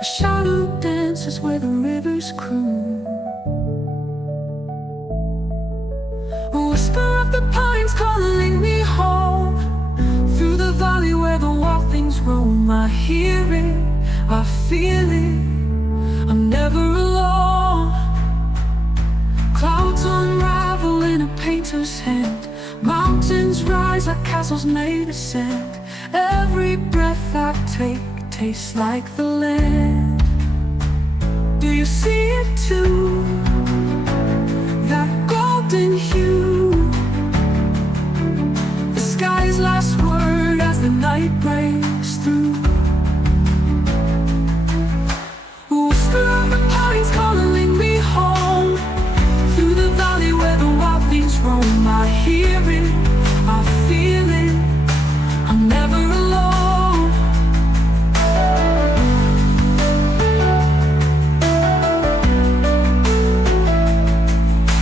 A shadow dances where the rivers croon. A whisper of the pines calling me home. Through the valley where the wild things roam, I hear it, I feel it, I'm never alone. Clouds unravel in a painter's hand. Mountains rise like castles made of sand. Every breath I take tastes like the land. Do you see it too? That golden hue, the sky's last word as the night breaks through. A whisper of the pines calling me home. Through the valley where the wild things roam, I hear it, I feel it, I'm never alone.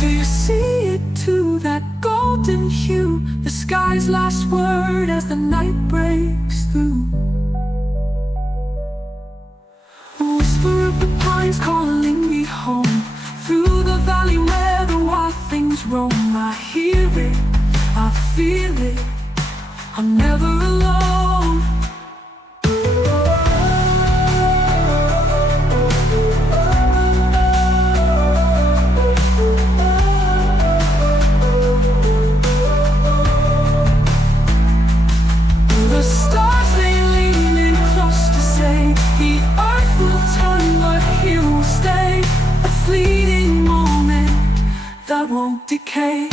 Do you see it too? That golden hue, the sky's last word as the night breaks through. A whisper of the pines calling me home. Through the valley where the wild things roam, I hear it, I feel it, I'm never alone. The stars, they lean in close to say, the earth will turn but here will stay. A fleeting moment that won't decay.